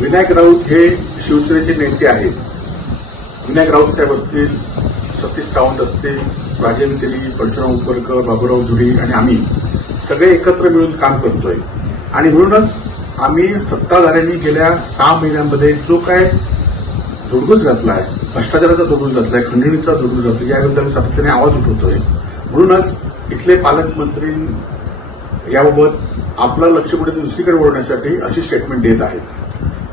विनायक राऊत हे शिवसेनेचे नेते आहेत विनायक राऊत साहेब असतील सतीश सावंत असतील राजेंद्र तेली परशुराम उपरकर बाबूराव जुडी आणि आम्ही सगळे एकत्र मिळून काम करतोय आणि म्हणूनच आम्ही सत्ताधाऱ्यांनी गेल्या सहा महिन्यांमध्ये जो काय दुर्गुस घातला आहे भ्रष्टाचाराचा दुर्गुस घातला आहे खंडणीचा दुर्गुस घातला याबद्दल आम्ही सातत्याने आवाज उठवतोय म्हणूनच इथले पालकमंत्री याबाबत आपलं लक्ष कुठे दुसरीकडे वळण्यासाठी अशी स्टेटमेंट देत आहेत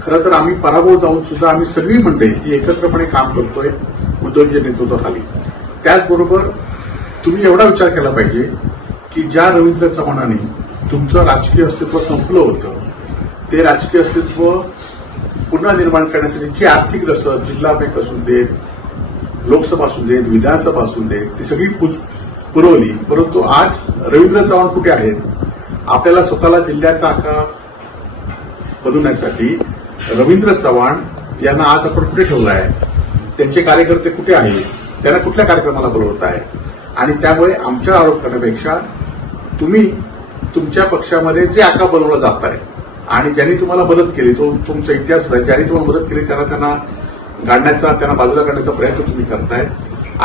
खरं तर आम्ही पराभव जाऊन सुद्धा आम्ही सगळी मंडळी ही एकत्रपणे काम करतोय उद्योजक नेतृत्वाखाली त्याचबरोबर तुम्ही एवढा विचार केला पाहिजे की ज्या रवींद्र चव्हाणांनी तुमचं राजकीय अस्तित्व संपलं होतं ते राजकीय अस्तित्व पुन्हा निर्माण करण्यासाठी जी आर्थिक रसद जिल्हा बँक असू देत लोकसभा असू देत विधानसभा असू देत ती सगळी पुरवली परंतु आज रवींद्र चव्हाण कुठे आहेत आपल्याला स्वतःला जिल्ह्याचा आकार बनवण्यासाठी रवींद्र चव्हाण यांना आज आपण कुठे ठेवलं आहे त्यांचे कार्यकर्ते कुठे आहेत त्यांना कुठल्या कार्यक्रमाला बोलवत आहे आणि त्यामुळे आमच्या आरोप करण्यापेक्षा तुम्ही तुमच्या पक्षामध्ये जे आका बनवलं जात आहे आणि ज्यांनी तुम्हाला मदत केली तो तुमचा इतिहास ज्यांनी तुम्हाला मदत केली त्यांना त्यांना गाडण्याचा त्यांना बाजूला काढण्याचा प्रयत्न तुम्ही करताय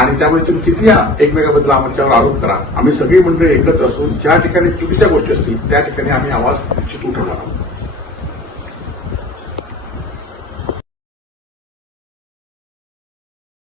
आणि त्यामुळे तुम्ही किती एकमेकाबद्दल आमच्यावर आरोप करा आम्ही सगळी मंडळी एकत्र असून ज्या ठिकाणी चुकीच्या गोष्टी असतील त्या ठिकाणी आम्ही आवाज निश्चित उठवणार आहोत